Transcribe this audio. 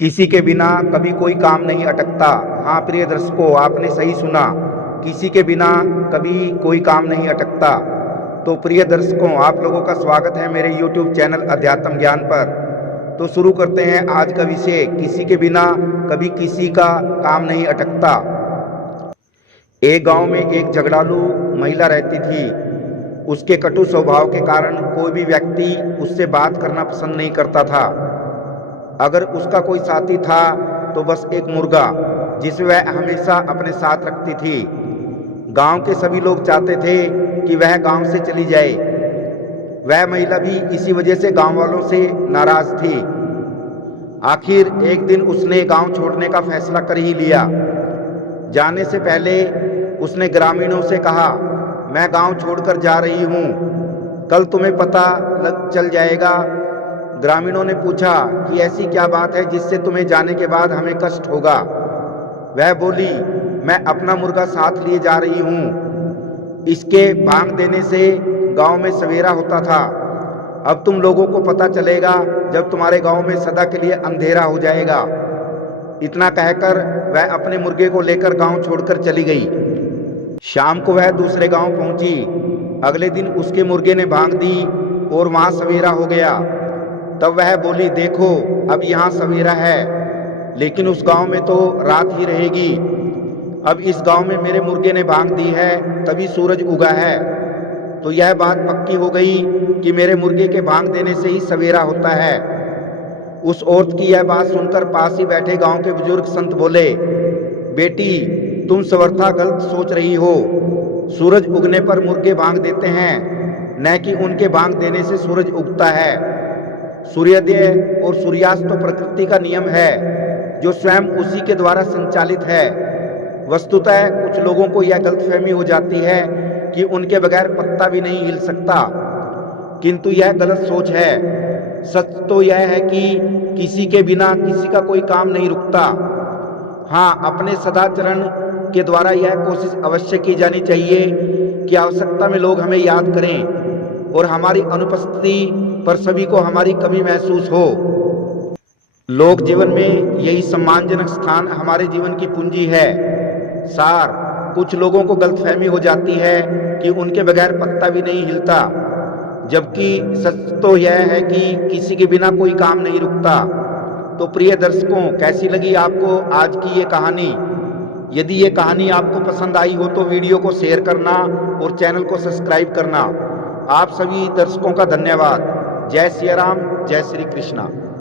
किसी के बिना कभी कोई काम नहीं अटकता। हाँ प्रिय दर्शकों, आपने सही सुना, किसी के बिना कभी कोई काम नहीं अटकता। तो प्रिय दर्शकों, आप लोगों का स्वागत है मेरे YouTube चैनल अध्यात्म ज्ञान पर। तो शुरू करते हैं आज का विषय, किसी के बिना कभी किसी का काम नहीं अटकता। एक गांव में एक झगड़ालू महिला रहती थी। उसके कटु स्वभाव के कारण कोई भी व्यक्ति उससे बात करना पसंद नहीं करता था। अगर उसका कोई साथी था तो बस एक मुर्गा, जिसे वह हमेशा अपने साथ रखती थी। गांव के सभी लोग चाहते थे कि वह गांव से चली जाए। वह महिला भी इसी वजह से गांव वालों से नाराज थी। आखिर एक दिन उसने गांव छोड़ने का फैसला कर ही लिया। जाने से पहले उसने ग्रामीणों से कहा, मैं गांव छोड़कर जा रही हूं, कल तुम्हें पता लग चल जाएगा। ग्रामीणों ने पूछा कि ऐसी क्या बात है जिससे तुम्हें जाने के बाद हमें कष्ट होगा। वह बोली, मैं अपना मुर्गा साथ लिए जा रही हूँ। इसके भांग देने से गांव में सवेरा होता था। अब तुम लोगों को पता चलेगा जब तुम्हारे गांव में सदा के लिए अंधेरा हो जाएगा। इतना कहकर वह अपने मुर्गे को लेकर गांव छोड़कर चली गई। शाम को वह दूसरे गांव पहुंची। अगले दिन उसके मुर्गे ने भांग दी और वहां सवेरा हो गया। तब वह बोली, देखो अब यहाँ सवेरा है, लेकिन उस गांव में तो रात ही रहेगी। अब इस गांव में मेरे मुर्गे ने भांग दी है, तभी सूरज उगा है। तो यह बात पक्की हो गई कि मेरे मुर्गे के भांग देने से ही सवेरा होता है। उस औरत की यह बात सुनकर पास ही बैठे गांव के बुजुर्ग संत बोले, बेटी तुम सर्वथा गलत सोच रही हो। सूरज उगने पर मुर्गे भांग देते हैं, न कि उनके भांग देने से सूरज उगता है। सूर्योदय और सूर्यास्त तो प्रकृति का नियम है, जो स्वयं उसी के द्वारा संचालित है। वस्तुतः कुछ लोगों को यह गलतफहमी हो जाती है कि उनके बगैर पत्ता भी नहीं हिल सकता, किंतु यह गलत सोच है। सच तो यह है कि किसी के बिना किसी का कोई काम नहीं रुकता। हाँ, अपने सदाचरण के द्वारा यह कोशिश अवश्य की जानी चाहिए कि आवश्यकता में लोग हमें याद करें और हमारी अनुपस्थिति पर सभी को हमारी कमी महसूस हो। लोक जीवन में यही सम्मानजनक स्थान हमारे जीवन की पूंजी है। सार, कुछ लोगों को गलतफहमी हो जाती है कि उनके बगैर पत्ता भी नहीं हिलता, जबकि सच तो यह है कि किसी के बिना कोई काम नहीं रुकता। तो प्रिय दर्शकों, कैसी लगी आपको आज की ये कहानी? यदि ये कहानी आपको पसंद आई हो तो वीडियो को शेयर करना और चैनल को सब्सक्राइब करना। आप सभी दर्शकों का धन्यवाद। जय सिया राम, जय श्री कृष्णा।